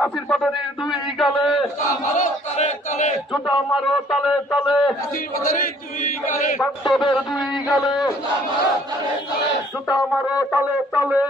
নাসির পাঠানির দুই গালে জুতা মারো তালে তালে বাস্তবের দুই গালে জুতা মারো তালে তালে